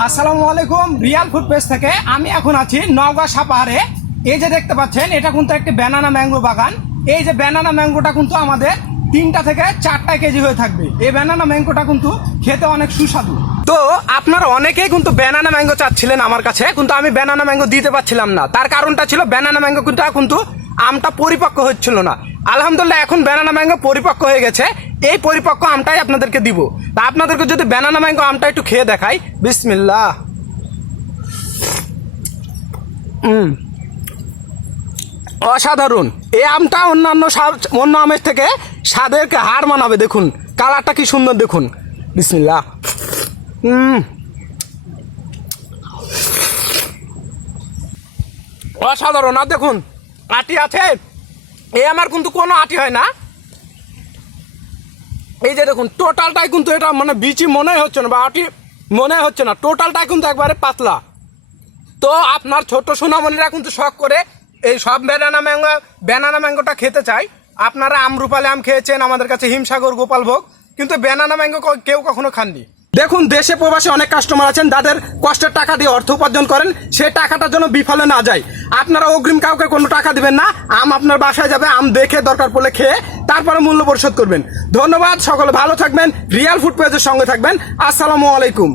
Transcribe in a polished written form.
আসসালামু আলাইকুম, Real food page থেকে আমি এখন আছি নওগাঁ সাপাহারে। এই যে দেখতে পাচ্ছেন, এটা কিন্তু একটি ব্যানানা ম্যাঙ্গো বাগান। এই যে ব্যানানা ম্যাঙ্গোটা কিন্তু আমাদের 3টা থেকে 4টা কেজি হয়ে থাকবে। এই ব্যানানা ম্যাঙ্গোটা কিন্তু খেতে অনেক সুস্বাদু। তো আপনারা অনেকেই কিন্তু ব্যানানা ম্যাঙ্গো চাচ্ছিলেন আমার কাছে, কিন্তু আমি ব্যানানা ম্যাঙ্গো দিতে পারছিলাম না। তার কারণটা ছিল ব্যানানা ম্যাঙ্গো কিন্তু আমটা পরিপক্ক হচ্ছিল না। আলহামদুলিল্লাহ এখন ব্যানানা ম্যাঙ্গো পরিপক্ক হয়ে গেছে। এই পরিপক্ক আমটাই আপনাদেরকে দিব। তা আপনাদেরকে যদি ব্যানানা ম্যাঙ্গো আমটা একটু খেয়ে দেখাই, বিসমিল্লাহ। অসাধারণ। এই আমটা অন্য আমের থেকে স্বাদেরকে হার মানাবে। দেখুন কালারটা কি সুন্দর, দেখুন। বিসমিল্লাহ। অসাধারণ। আর দেখুন আটি আছে, এই আমার কিন্তু কোনো আটি হয় না। এই যে দেখুন টোটালটাই কিন্তু এটা মানে বিচি মনে হচ্ছে না বা আটি মনে হচ্ছে না, টোটালটাই কিন্তু একবারে পাতলা। তো আপনার ছোট সোনামণিরা কিন্তু শখ করে এই সব ব্যানানা ম্যাঙ্গোটা খেতে চাই। আপনারা আমরুপালি আম খেয়েছেন, আমাদের কাছে হিমসাগর, গোপালভোগ, কিন্তু ব্যানানা ম্যাঙ্গো কেউ কখনো খাননি। দেখুন দেশে প্রবাসে অনেক কাস্টমার আছেন যাদের কষ্টের টাকা দিয়ে অর্থ উপার্জন করেন, সেই টাকাটা যেন বিফলে না যায়। আপনারা অগ্রিম কাউকে কোনো টাকা দিবেন না। আম আপনার বাসায় যাবে, আম দেখে দরকার পড়লে খেয়ে তারপরে মূল্য পরিশোধ করবেন। ধন্যবাদ, সকলে ভালো থাকবেন, রিয়াল ফুড পেজের সঙ্গে থাকবেন। আসসালামু আলাইকুম।